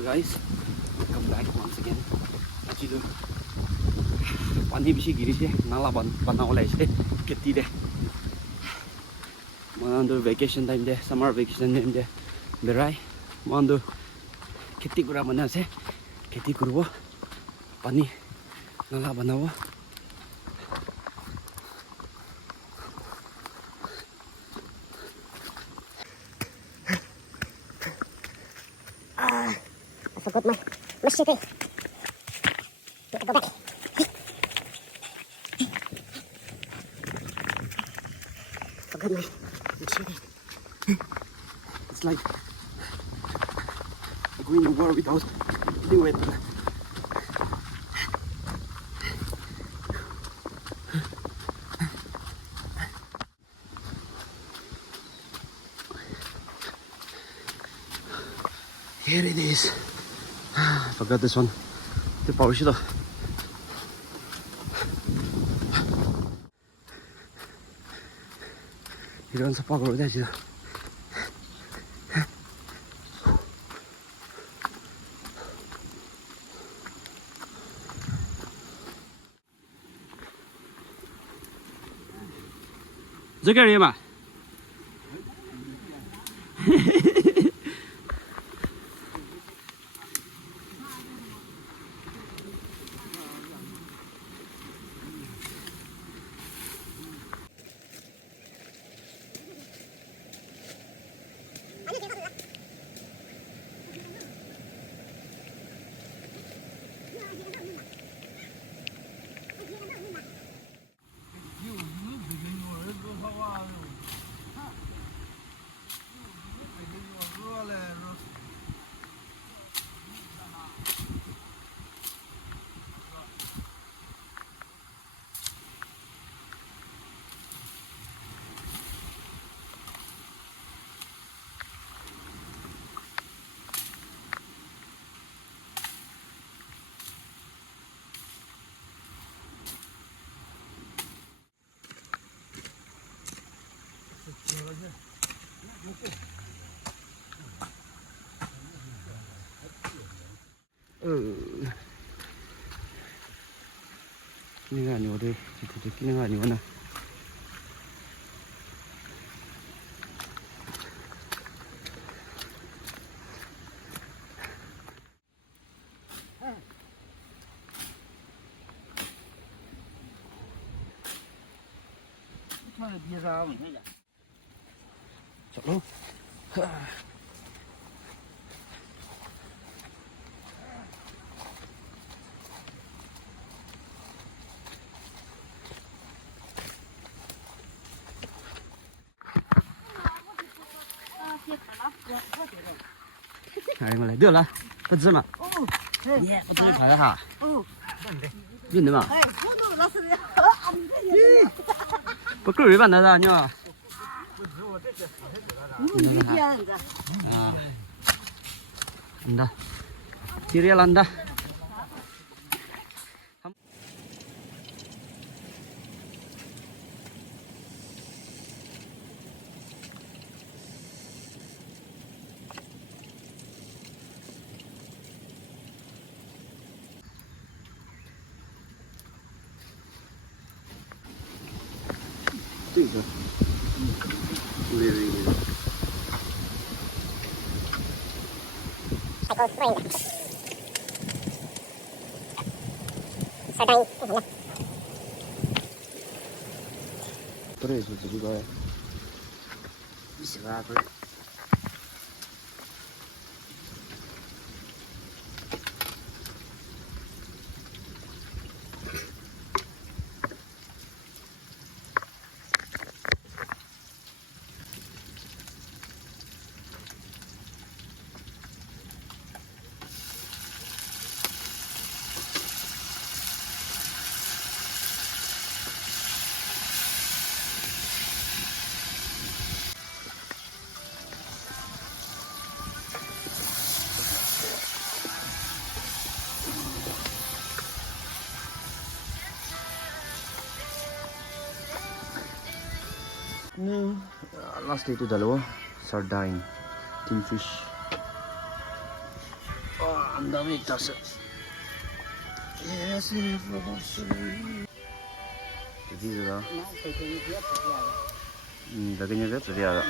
Hello guys, welcome back once again. Actually, pani bisi giri se, nala banawala ise, keti de. Mandu vacation time de, summer vacation time de, berai. Mandu keti kura mana se, keti kurbo, pani nala banawa. I forgot my machete. Need to go back. Forgot my machete. It's like going to war without getting wet. Here it is. I forgot this one. The power sheet. 이런 섭박으로 되지.这个人嘛。끼는 아니고 어디 끼는 아니구나.走。 哎，我来得了，不吃嘛？哦，耶，我这里看了哈。哦，认得嘛？哎，我都老是的。不够一半的你啊？啊，的，今天烂的。 这个，really. 그래, 이거 이시가 그래. Last day to Dalawa, sardine, tin fish. Ang dami tasa. Yes, Jadi sudah. Dagingnya dia tadi ada.